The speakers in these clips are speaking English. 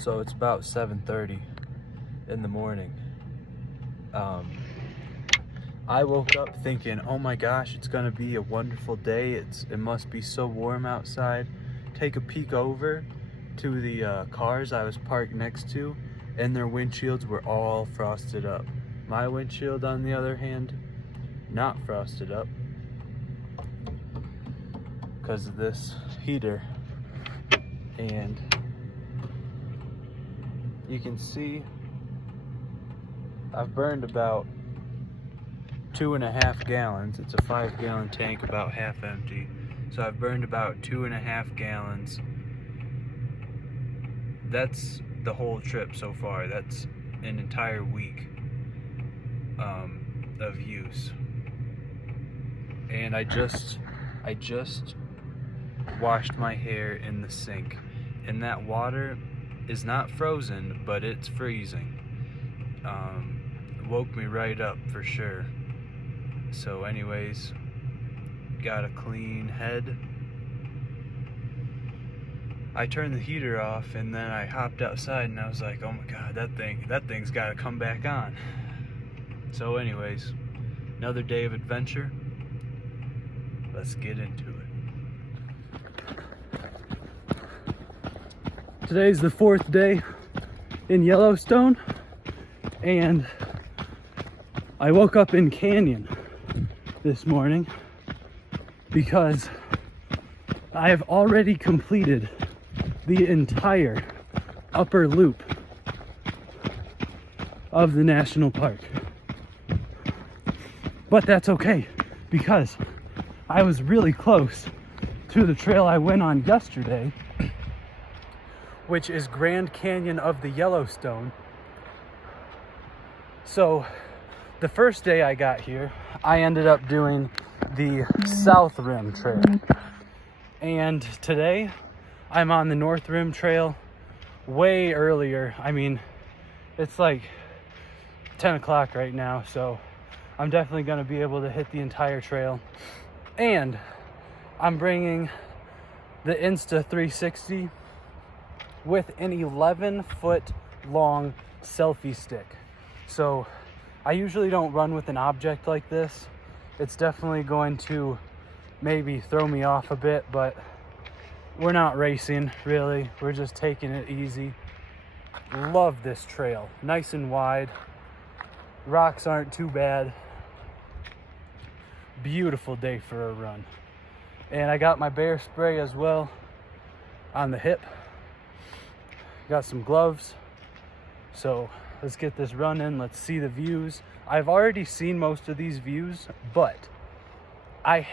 So it's about 7:30 in the morning. I woke up thinking, oh my gosh, it's gonna be a wonderful day. It must be so warm outside. Take a peek over to the cars I was parked next to, and their windshields were all frosted up. My windshield, on the other hand, not frosted up because of this heater. And you can see I've burned about 2.5 gallons. It's a 5-gallon tank, about half empty. So I've burned about 2.5 gallons. That's the whole trip so far. That's an entire week of use. And I just washed my hair in the sink, and that water is not frozen, but it's freezing. It woke me right up for sure. So anyways, got a clean head. I turned the heater off, and then I hopped outside, and I was like, oh my god, that thing's gotta come back on. So anyways, another day of adventure. Let's get into it. Today's the 4th day in Yellowstone, and I woke up in Canyon this morning because I have already completed the entire upper loop of the national park. But that's okay, because I was really close to the trail I went on yesterday, which is Grand Canyon of the Yellowstone. So the first day I got here, I ended up doing the South Rim Trail. And today I'm on the North Rim Trail way earlier. I mean, it's like 10 o'clock right now, so I'm definitely going to be able to hit the entire trail. And I'm bringing the Insta360 with an 11-foot long selfie stick. So I usually don't run with an object like this. It's definitely going to maybe throw me off a bit, but we're not racing, really. We're just taking it easy. Love this trail. Nice and wide. Rocks aren't too bad. Beautiful day for a run. And I got my bear spray as well on the hip. Got some gloves. So let's get this run in. Let's see the views. I've already seen most of these views, but I've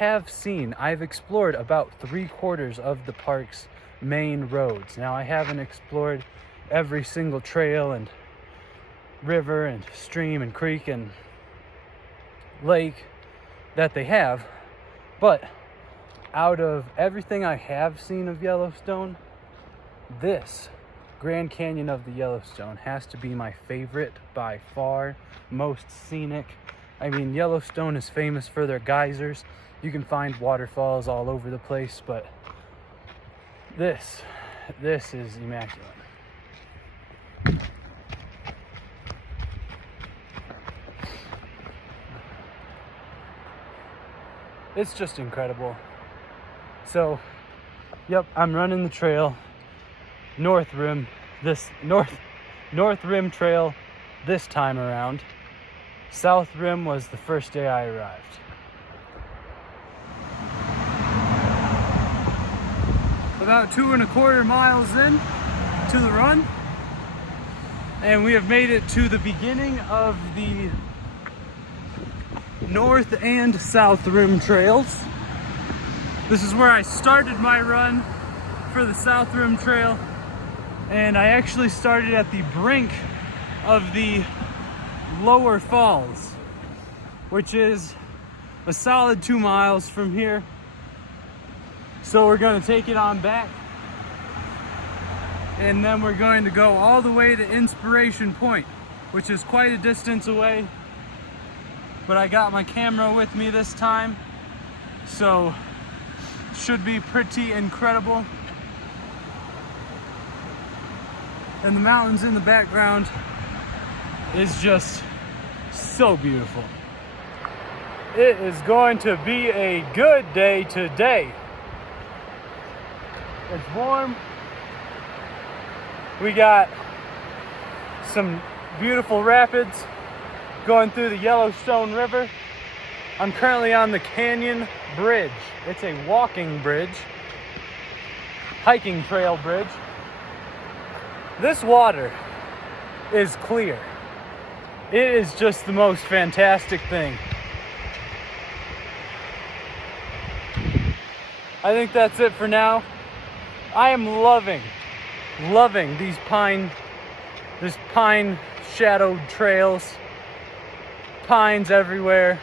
explored about 3/4 of the park's main roads. Now, I haven't explored every single trail and river and stream and creek and lake that they have, but out of everything I have seen of Yellowstone, this Grand Canyon of the Yellowstone has to be my favorite by far, most scenic. I mean, Yellowstone is famous for their geysers. You can find waterfalls all over the place, but this is immaculate. It's just incredible. So, yep, I'm running the trail, North Rim Trail this time around. South Rim was the first day I arrived. About 2.25 miles in to the run, and we have made it to the beginning of the North and South Rim trails. This is where I started my run for the South Rim Trail, and I actually started at the brink of the lower falls, which is a solid 2 miles from here. So we're going to take it on back, and then we're going to go all the way to Inspiration Point, which is quite a distance away, but I got my camera with me this time, so should be pretty incredible. and the mountains in the background is just so beautiful. It is going to be a good day today. It's warm. We got some beautiful rapids going through the Yellowstone River. I'm currently on the Canyon Bridge. It's a walking bridge, hiking trail bridge. This water is clear. It is just the most fantastic thing. I think that's it for now. I am loving these pine shadowed trails. Pines everywhere.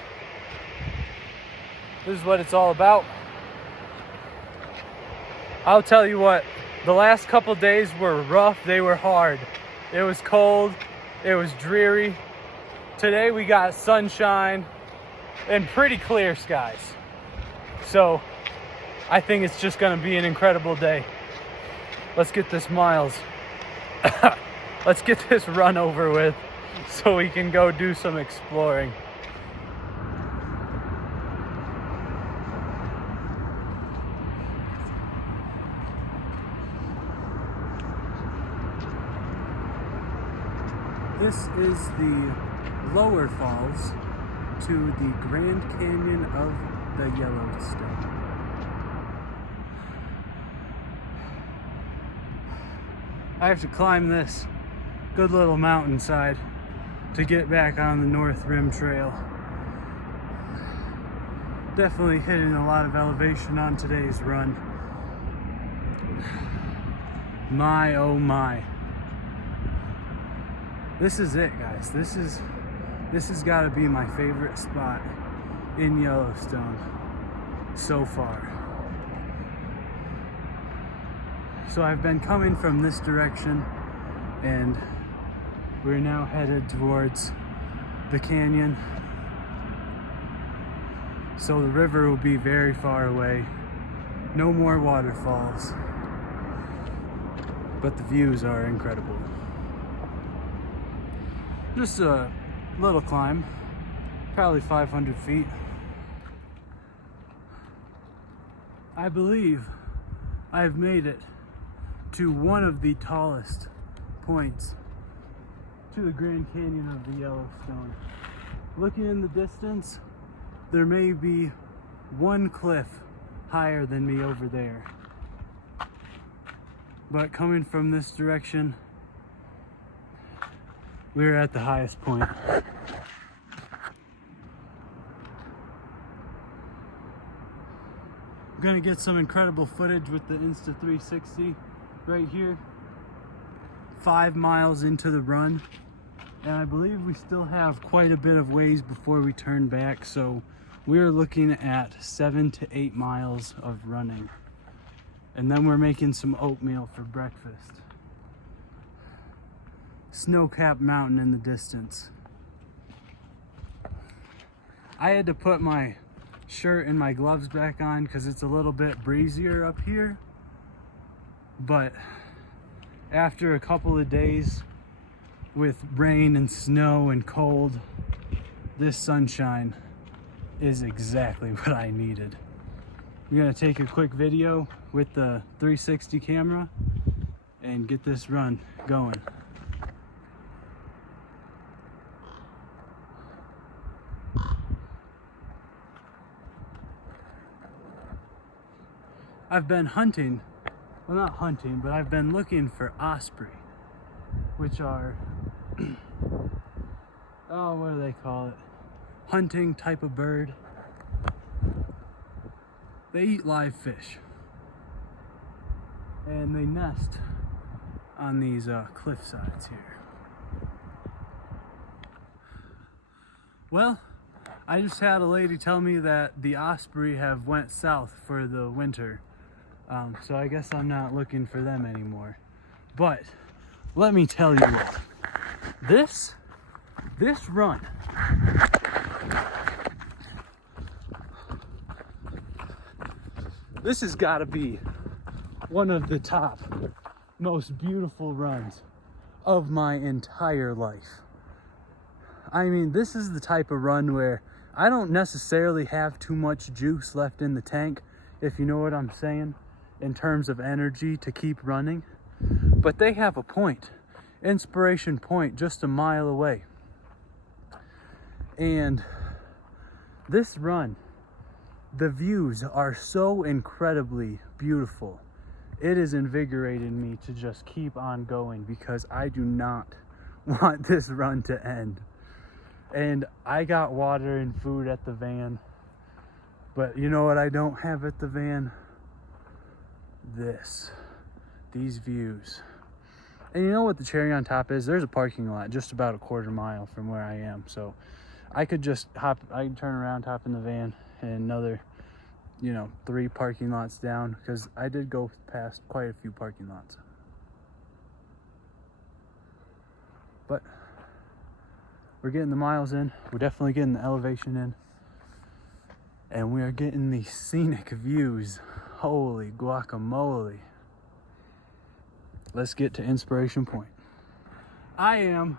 This is what it's all about. I'll tell you what, the last couple days were rough, they were hard. It was cold, it was dreary. Today we got sunshine and pretty clear skies. So I think it's just gonna be an incredible day. Let's get this miles. Let's get this run over with so we can go do some exploring. This is the lower falls to the Grand Canyon of the Yellowstone. I have to climb this good little mountainside to get back on the North Rim Trail. Definitely hitting a lot of elevation on today's run. My oh my. This is it, guys. This has got to be my favorite spot in Yellowstone so far. So I've been coming from this direction and we're now headed towards the canyon. So the river will be very far away. No more waterfalls. But the views are incredible. Just a little climb, probably 500 feet. I believe I've made it to one of the tallest points to the Grand Canyon of the Yellowstone. Looking in the distance, there may be one cliff higher than me over there. But coming from this direction, we're at the highest point. I'm gonna get some incredible footage with the Insta360 right here. 5 miles into the run. And I believe we still have quite a bit of ways before we turn back. So we're looking at 7 to 8 miles of running. And then we're making some oatmeal for breakfast. Snow-capped mountain in the distance. I had to put my shirt and my gloves back on because it's a little bit breezier up here. But after a couple of days with rain and snow and cold, this sunshine is exactly what I needed. I'm gonna take a quick video with the 360 camera and get this run going. I've been hunting, well not hunting, but I've been looking for osprey, which are, oh, what do they call it? Hunting type of bird. They eat live fish. And they nest on these cliff sides here. Well, I just had a lady tell me that the osprey have went south for the winter. So I guess I'm not looking for them anymore. But let me tell you what, this run this has got to be one of the top most beautiful runs of my entire life. I mean, this is the type of run where I don't necessarily have too much juice left in the tank, if you know what I'm saying, in terms of energy to keep running. But they have a point, Inspiration Point, just a mile away. And this run, the views are so incredibly beautiful. It has invigorated me to just keep on going because I do not want this run to end. And I got water and food at the van, but you know what I don't have at the van? These views. And you know what the cherry on top is? There's a parking lot just about a quarter mile from where I am. So I could just I can turn around, hop in the van, and another, 3 parking lots down, because I did go past quite a few parking lots. But we're getting the miles in. We're definitely getting the elevation in. And we are getting the scenic views. Holy guacamole. Let's get to Inspiration Point. I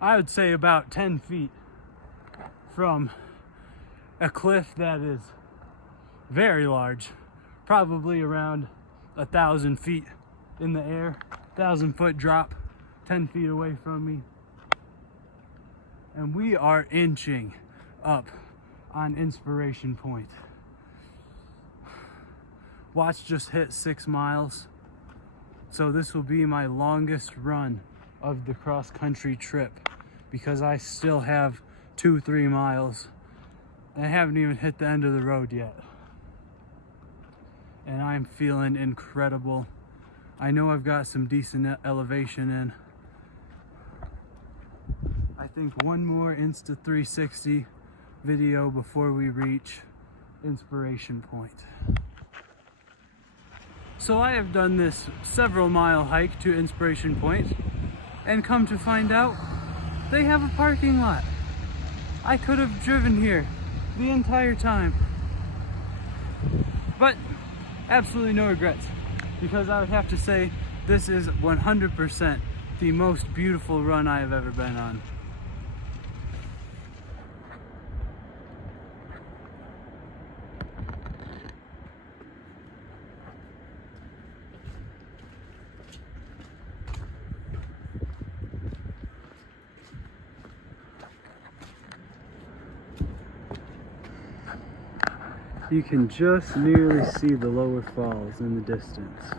would say about 10 feet from a cliff that is very large, probably around 1,000 feet in the air, 1,000-foot drop, 10 feet away from me. And we are inching up on Inspiration Point. Watch just hit 6 miles. So this will be my longest run of the cross-country trip, because I still have 2-3 miles. I haven't even hit the end of the road yet. And I'm feeling incredible. I know I've got some decent elevation in. I think one more Insta360 video before we reach Inspiration Point. So I have done this several mile hike to Inspiration Point, and come to find out, they have a parking lot. I could have driven here the entire time. But absolutely no regrets, because I would have to say this is 100% the most beautiful run I have ever been on. You can just nearly see the lower falls in the distance.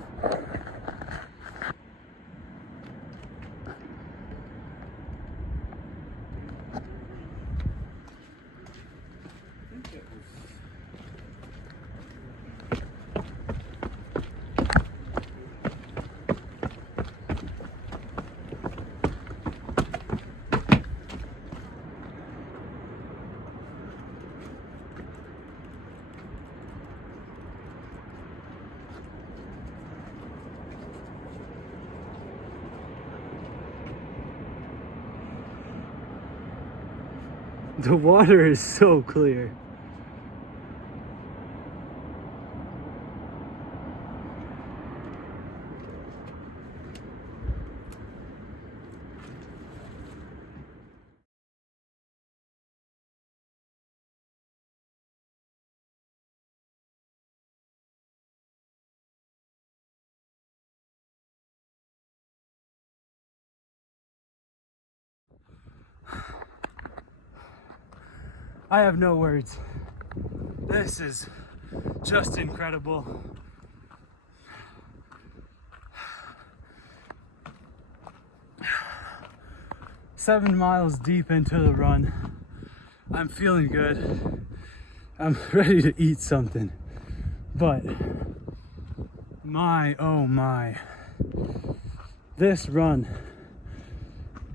The water is so clear. I have no words. This is just incredible. Seven miles deep into the run. I'm feeling good. I'm ready to eat something. But my, oh my. This run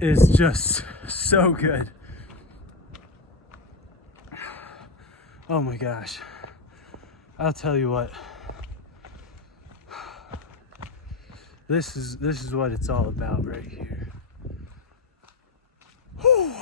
is just so good. Oh my gosh. I'll tell you what. This is what it's all about right here. Whew.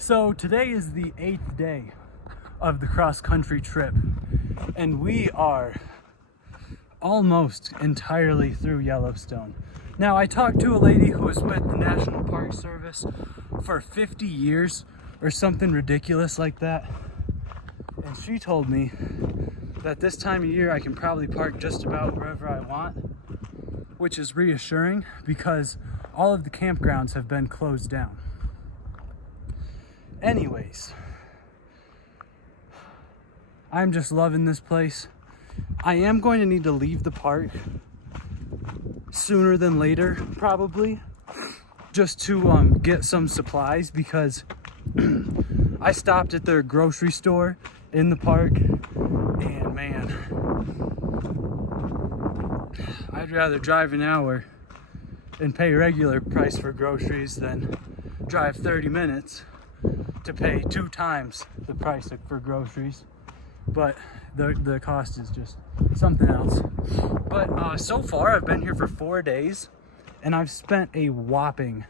So today is the 8th day of the cross-country trip, and we are almost entirely through Yellowstone. Now, I talked to a lady who was with the National Park Service for 50 years or something ridiculous like that, and she told me that this time of year I can probably park just about wherever I want, which is reassuring because all of the campgrounds have been closed down. Anyways, I'm just loving this place. I am going to need to leave the park sooner than later, probably, just to get some supplies, because I stopped at their grocery store in the park, and man, I'd rather drive an hour and pay regular price for groceries than drive 30 minutes to pay 2 times the price for groceries. But the cost is just something else. But so far I've been here for 4 days and I've spent a whopping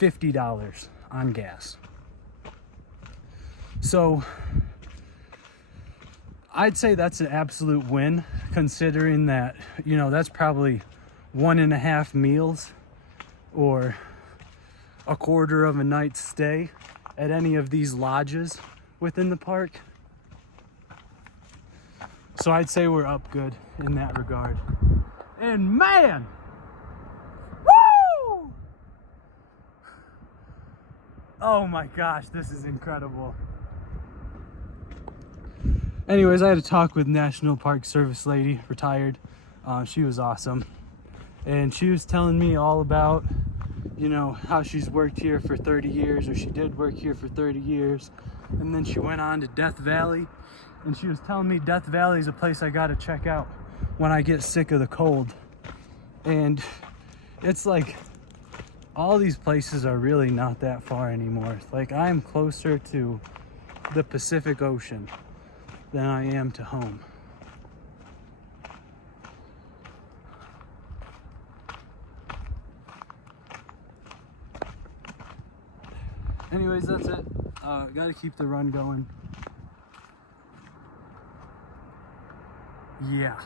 $50 on gas. So I'd say that's an absolute win, considering that, you know, that's probably 1.5 meals or a quarter of a night's stay at any of these lodges within the park. So I'd say we're up good in that regard. And man, woo! Oh my gosh, this is incredible. Anyways, I had a talk with National Park Service lady, retired. She was awesome. And she was telling me all about, you know, how she's worked here for 30 years, or she did work here for 30 years. And then she went on to Death Valley, and she was telling me Death Valley is a place I gotta check out when I get sick of the cold. And it's like, all these places are really not that far anymore. Like, I'm closer to the Pacific Ocean than I am to home. Anyways, that's it. Gotta keep the run going. Yeah.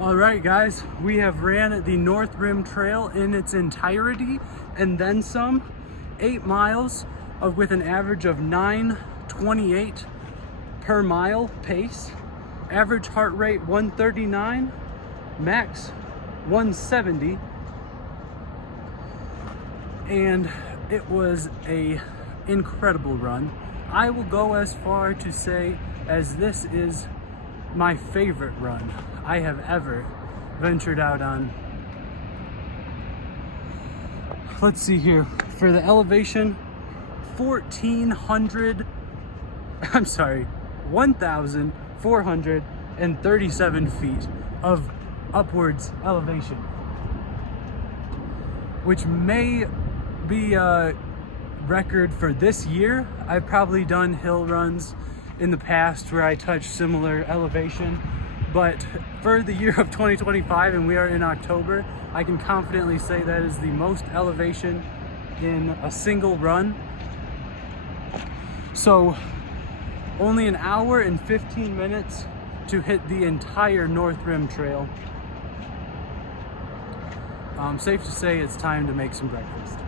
All right, guys, we have ran the North Rim Trail in its entirety and then some, 8 miles with an average of 9:28 per mile pace. Average heart rate 139, max 170, and it was a incredible run. I will go as far to say as this is my favorite run I have ever ventured out on. Let's see here. For the elevation, 1,437 feet of upwards elevation, which may be a record for this year. I've probably done hill runs in the past where I touched similar elevation, but for the year of 2025, and we are in October, I can confidently say that is the most elevation in a single run. So only an hour and 15 minutes to hit the entire North Rim Trail. Safe to say it's time to make some breakfast.